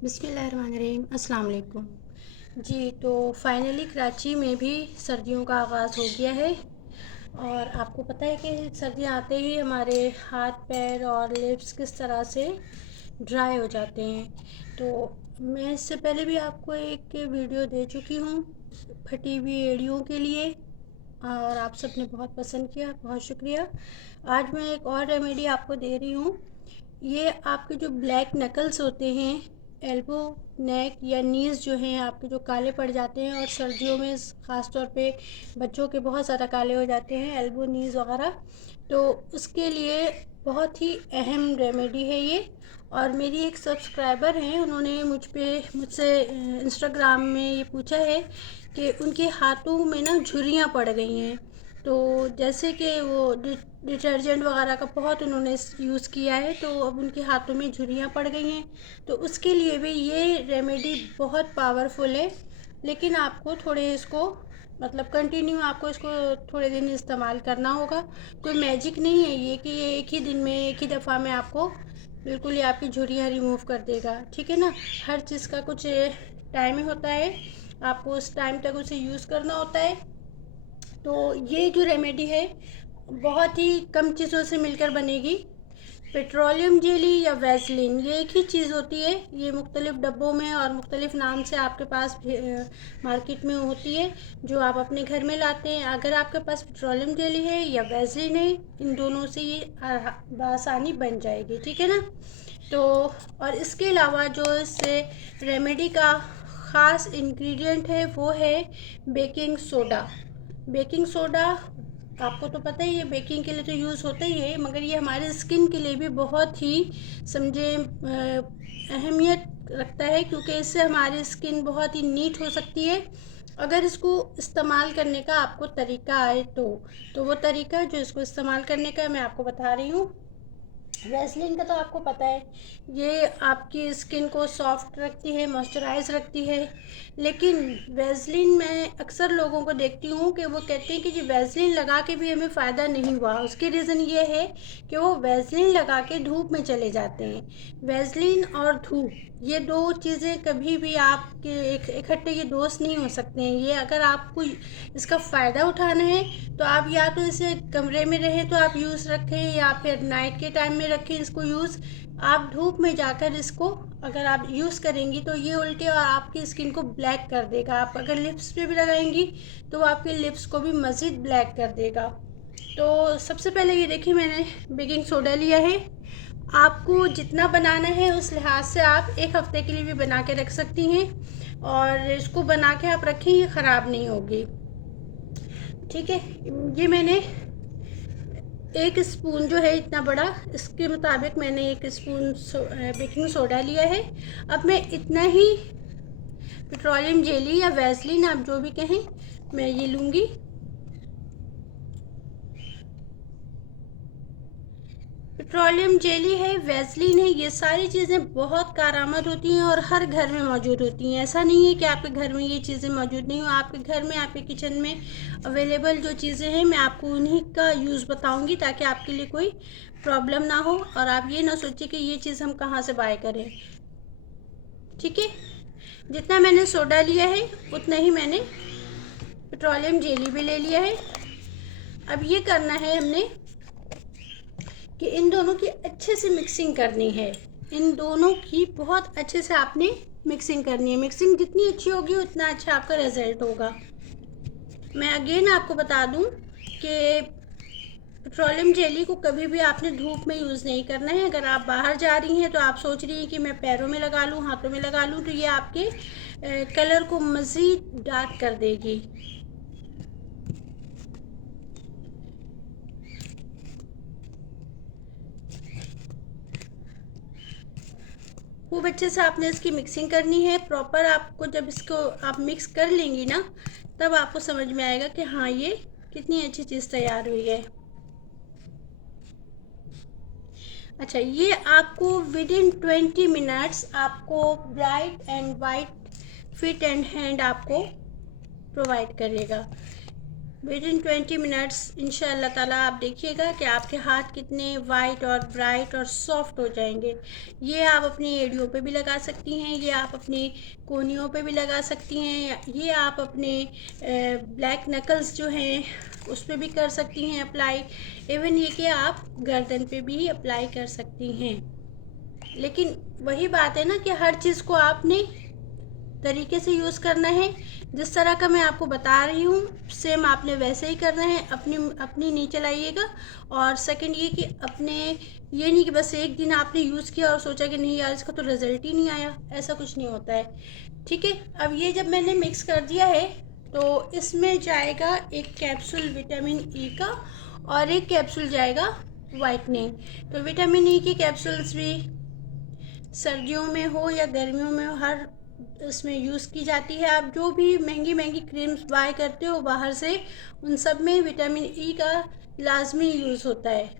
बिस्मिल्लाहिर्रहमानिर्रहीम, अस्सलाम वालेकुम जी। तो फाइनली कराची में भी सर्दियों का आगाज़ हो गया है और आपको पता है कि सर्दियाँ आते ही हमारे हाथ पैर और लिप्स किस तरह से ड्राई हो जाते हैं। तो मैं इससे पहले भी आपको एक वीडियो दे चुकी हूँ फटी हुई एड़ियों के लिए और आप सबने बहुत पसंद किया, बहुत शुक्रिया। आज मैं एक और रेमेडी आपको दे रही हूँ। ये आपके जो ब्लैक नकल्स होते हैं, एल्बो, नेक या नीज़ जो हैं आपके, जो काले पड़ जाते हैं और सर्दियों में ख़ास तौर पे बच्चों के बहुत ज़्यादा काले हो जाते हैं एल्बो, नीज़ वगैरह, तो उसके लिए बहुत ही अहम रेमेडी है ये। और मेरी एक सब्सक्राइबर हैं, उन्होंने मुझसे इंस्टाग्राम में ये पूछा है कि उनके हाथों में ना झुर्रियाँ पड़ गई हैं। तो जैसे कि वो डिटर्जेंट वगैरह का बहुत उन्होंने यूज़ किया है, तो अब उनके हाथों में झुर्रियाँ पड़ गई हैं। तो उसके लिए भी ये रेमेडी बहुत पावरफुल है, लेकिन आपको थोड़े इसको मतलब कंटिन्यू आपको इसको थोड़े दिन इस्तेमाल करना होगा। कोई मैजिक नहीं है ये कि ये एक ही दिन में, एक ही दफ़ा में आपको बिल्कुल ये आपकी झुर्रियाँ रिमूव कर देगा, ठीक है ना। हर चीज़ का कुछ टाइम होता है, आपको उस टाइम तक उसे यूज़ करना होता है। तो ये जो रेमेडी है बहुत ही कम चीज़ों से मिलकर बनेगी। पेट्रोलियम जेली या वैसलीन, ये एक ही चीज़ होती है। ये मुख्तलिफ़ डब्बों में और मुख्तलिफ़ नाम से आपके पास मार्केट में होती है, जो आप अपने घर में लाते हैं। अगर आपके पास पेट्रोलियम जेली है या वैसलीन है, इन दोनों से ये बआसानी बन जाएगी, ठीक है ना। तो और इसके अलावा जो इससे रेमेडी का ख़ास इंग्रेडिएंट है वो है बेकिंग सोडा। बेकिंग सोडा आपको तो पता ही है, बेकिंग के लिए तो यूज़ होता ही है, मगर ये हमारे स्किन के लिए भी बहुत ही समझे अहमियत रखता है, क्योंकि इससे हमारी स्किन बहुत ही नीट हो सकती है अगर इसको इस्तेमाल करने का आपको तरीका आए तो वो तरीका जो इसको इस्तेमाल करने का मैं आपको बता रही हूँ। वैसलीन का तो आपको पता है, ये आपकी स्किन को सॉफ्ट रखती है, मॉइस्चराइज रखती है। लेकिन वैसलीन मैं अक्सर लोगों को देखती हूँ कि वो कहते हैं कि जी वैसलीन लगा के भी हमें फ़ायदा नहीं हुआ। उसकी रीज़न ये है कि वो वैसलीन लगा के धूप में चले जाते हैं। वैसलीन और धूप, ये दो चीज़ें कभी भी आपके इकट्ठे ये दोस्त नहीं हो सकते हैं। ये अगर आपको इसका फ़ायदा उठाना है तो आप या तो इसे कमरे में रहें तो आप यूज़ रखें, या फिर नाइट के टाइम में रखें इसको यूज़। आप धूप में जाकर इसको अगर आप यूज़ करेंगी तो ये उल्टे और आपकी स्किन को ब्लैक कर देगा। आप अगर लिप्स पे भी लगाएंगी तो वो आपके लिप्स को भी मज़ीद ब्लैक कर देगा। तो सबसे पहले ये देखिए, मैंने बेकिंग सोडा लिया है। आपको जितना बनाना है उस लिहाज से आप एक हफ़्ते के लिए भी बना के रख सकती हैं, और इसको बना के आप रखें, ये ख़राब नहीं होगी, ठीक है। ये मैंने एक स्पून जो है इतना बड़ा, इसके मुताबिक मैंने एक स्पून बेकिंग सोडा लिया है। अब मैं इतना ही पेट्रोलियम जेली या वैसलीन, आप जो भी कहें, मैं ये लूँगी। पेट्रोलियम जेली है, वैसलीन है, ये सारी चीज़ें बहुत कारआमद होती हैं और हर घर में मौजूद होती हैं। ऐसा नहीं है कि आपके घर में ये चीज़ें मौजूद नहीं हो। आपके घर में, आपके किचन में अवेलेबल जो चीज़ें हैं, मैं आपको उन्हीं का यूज़ बताऊंगी ताकि आपके लिए कोई प्रॉब्लम ना हो और आप ये ना सोचिए कि ये चीज़ हम कहाँ से बाय करें, ठीक है। जितना मैंने सोडा लिया है उतना ही मैंने पेट्रोलियम जेली भी ले लिया है। अब ये करना है हमने कि इन दोनों की अच्छे से मिक्सिंग करनी है। इन दोनों की बहुत अच्छे से आपने मिक्सिंग करनी है। मिक्सिंग जितनी अच्छी होगी उतना अच्छा आपका रिज़ल्ट होगा। मैं अगेन आपको बता दूं कि पेट्रोलियम जेली को कभी भी आपने धूप में यूज़ नहीं करना है। अगर आप बाहर जा रही हैं तो आप सोच रही हैं कि मैं पैरों में लगा लूँ, हाथों में लगा लूँ, तो ये आपके कलर को मज़ीद डार्क कर देगी। खूब अच्छे से आपने इसकी मिक्सिंग करनी है प्रॉपर। आपको जब इसको आप मिक्स कर लेंगी ना, तब आपको समझ में आएगा कि हाँ ये कितनी अच्छी चीज़ तैयार हुई है। अच्छा, ये आपको विद इन 20 मिनट्स आपको bright and white fit and hand आपको प्रोवाइड करेगा। विद इन 20 मिनट्स इंशाअल्लाह ताला आप देखिएगा कि आपके हाथ कितने वाइट और ब्राइट और सॉफ्ट हो जाएंगे। ये आप अपनी एड़ियों पे भी लगा सकती हैं, ये आप अपनी कोहनियों पे भी लगा सकती हैं, ये आप अपने ब्लैक नकल्स जो हैं उस पर भी कर सकती हैं अप्लाई। इवन ये कि आप गर्दन पे भी अप्लाई कर सकती हैं। लेकिन वही बात है ना कि हर चीज़ को आपने तरीके से यूज़ करना है। जिस तरह का मैं आपको बता रही हूँ सेम आपने वैसे ही करना है। अपनी नीचे लाइएगा। और सेकंड ये कि अपने ये नहीं कि बस एक दिन आपने यूज़ किया और सोचा कि नहीं यार इसका तो रिज़ल्ट ही नहीं आया, ऐसा कुछ नहीं होता है। ठीक है, अब ये जब मैंने मिक्स कर दिया है तो इसमें जाएगा एक कैप्सूल विटामिन ई का और एक कैप्सूल जाएगा वाइटनिंग। तो विटामिन ई की कैप्सूल्स भी सर्दियों में हो या गर्मियों में हो हर इसमें यूज़ की जाती है। आप जो भी महंगी महंगी क्रीम्स बाय करते हो बाहर से, उन सब में विटामिन ई का लाजमी यूज़ होता है।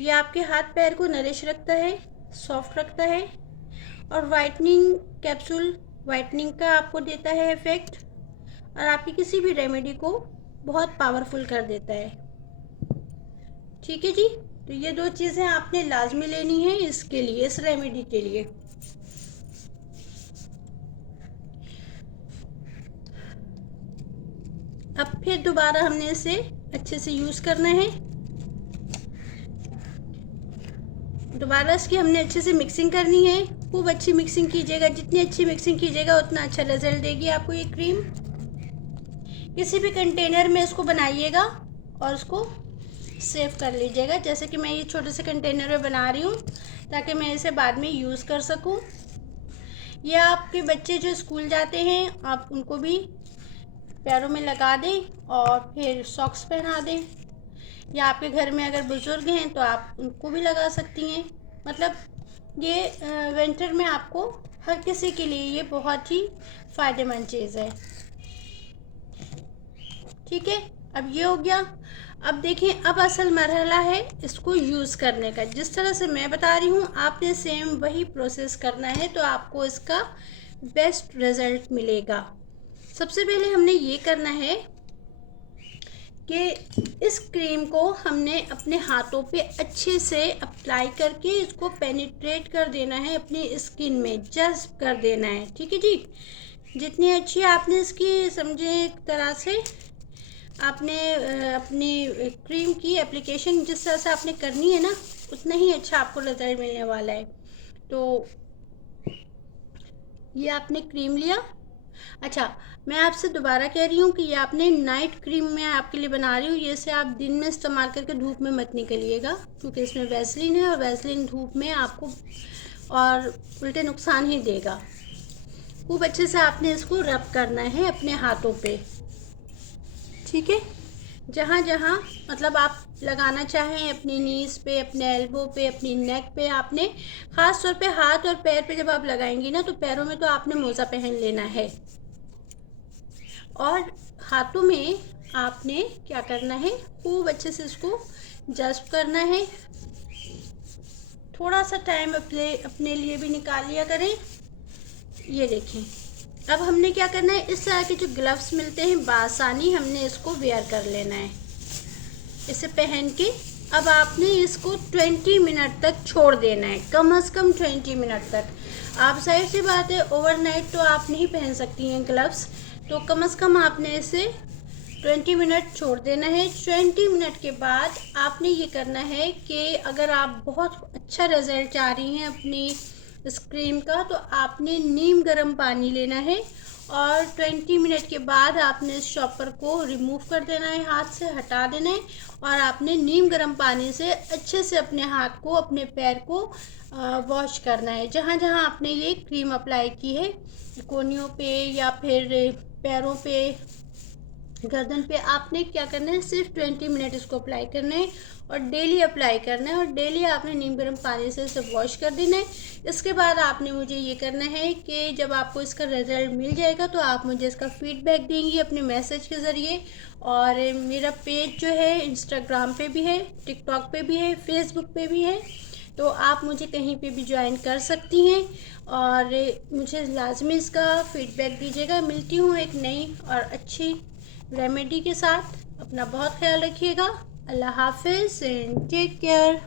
ये आपके हाथ पैर को नरिश रखता है, सॉफ्ट रखता है। और वाइटनिंग कैप्सूल वाइटनिंग का आपको देता है इफ़ेक्ट और आपकी किसी भी रेमेडी को बहुत पावरफुल कर देता है। ठीक है जी, तो ये दो चीज़ें आपने लाजमी लेनी है इसके लिए, इस रेमेडी के लिए। अब फिर दोबारा हमने इसे अच्छे से यूज़ करना है। दोबारा इसकी हमने अच्छे से मिक्सिंग करनी है। खूब अच्छी मिक्सिंग कीजिएगा, जितनी अच्छी मिक्सिंग कीजिएगा उतना अच्छा रिजल्ट देगी आपको ये क्रीम। किसी भी कंटेनर में इसको बनाइएगा और उसको सेव कर लीजिएगा। जैसे कि मैं ये छोटे से कंटेनर में बना रही हूँ ताकि मैं इसे बाद में यूज़ कर सकूँ। ये आपके बच्चे जो स्कूल जाते हैं आप उनको भी पैरों में लगा दें और फिर सॉक्स पहना दें, या आपके घर में अगर बुज़ुर्ग हैं तो आप उनको भी लगा सकती हैं। मतलब ये विंटर में आपको हर किसी के लिए ये बहुत ही फ़ायदेमंद चीज़ है। ठीक है, अब ये हो गया। अब देखिए, अब असल मरहला है इसको यूज़ करने का। जिस तरह से मैं बता रही हूँ आपने सेम वही प्रोसेस करना है तो आपको इसका बेस्ट रिज़ल्ट मिलेगा। सबसे पहले हमने ये करना है कि इस क्रीम को हमने अपने हाथों पे अच्छे से अप्लाई करके इसको पेनिट्रेट कर देना है, अपनी स्किन में जज़्ब कर देना है। ठीक है जी, जितनी अच्छी आपने इसकी समझे एक तरह से आपने अपनी क्रीम की एप्लीकेशन जिस तरह से आपने करनी है ना, उतना ही अच्छा आपको रिजल्ट मिलने वाला है। तो ये आपने क्रीम लिया। अच्छा, मैं आपसे दोबारा कह रही हूँ कि ये आपने नाइट क्रीम मैं आपके लिए बना रही हूँ। ये से आप दिन में इस्तेमाल करके धूप में मत निकलिएगा, क्योंकि इसमें वैसलीन है और वैसलीन धूप में आपको और उल्टे नुकसान ही देगा। खूब अच्छे से आपने इसको रब करना है अपने हाथों पे। ठीक है, जहाँ जहाँ मतलब आप लगाना चाहें, अपनी नीज पे, अपने एल्बो पे, अपनी नेक पे, आपने ख़ास तौर पे हाथ और पैर पे जब आप लगाएंगी ना तो पैरों में तो आपने मोज़ा पहन लेना है। और हाथों में आपने क्या करना है, खूब अच्छे से इसको जज़्ब करना है। थोड़ा सा टाइम अपने लिए भी निकाल लिया करें। ये देखें, अब हमने क्या करना है, इस तरह के जो ग्लव्स मिलते हैं बासानी हमने इसको वेयर कर लेना है। इसे पहन के अब आपने इसको 20 मिनट तक छोड़ देना है, कम से कम 20 मिनट तक। आप जाहिर सी बात है ओवरनाइट तो आप नहीं पहन सकती हैं ग्लव्स, तो कम से कम आपने इसे 20 मिनट छोड़ देना है। 20 मिनट के बाद आपने ये करना है कि अगर आप बहुत अच्छा रिज़ल्ट चाह रही हैं अपनी इस क्रीम का, तो आपने नीम गर्म पानी लेना है और 20 मिनट के बाद आपने इस शॉपर को रिमूव कर देना है, हाथ से हटा देना है। और आपने नीम गर्म पानी से अच्छे से अपने हाथ को, अपने पैर को वॉश करना है। जहाँ जहाँ आपने ये क्रीम अप्लाई की है, कोहनियों पे या फिर पैरों पे, गर्दन पे, आपने क्या करना है, सिर्फ 20 मिनट इसको अप्लाई करना है और डेली अप्लाई करना है। और डेली आपने नीम गर्म पानी से इसे वॉश कर देना है। इसके बाद आपने मुझे ये करना है कि जब आपको इसका रिज़ल्ट मिल जाएगा तो आप मुझे इसका फ़ीडबैक देंगी अपने मैसेज के ज़रिए। और मेरा पेज जो है इंस्टाग्राम पे भी है, टिकटॉक पे भी है, फेसबुक पे भी है, तो आप मुझे कहीं पे भी ज्वाइन कर सकती हैं और मुझे लाजमी इसका फ़ीडबैक दीजिएगा। मिलती हूँ एक नई और अच्छी रेमेडी के साथ। अपना बहुत ख्याल रखिएगा। अल्लाह हाफिज़ एंड टेक केयर।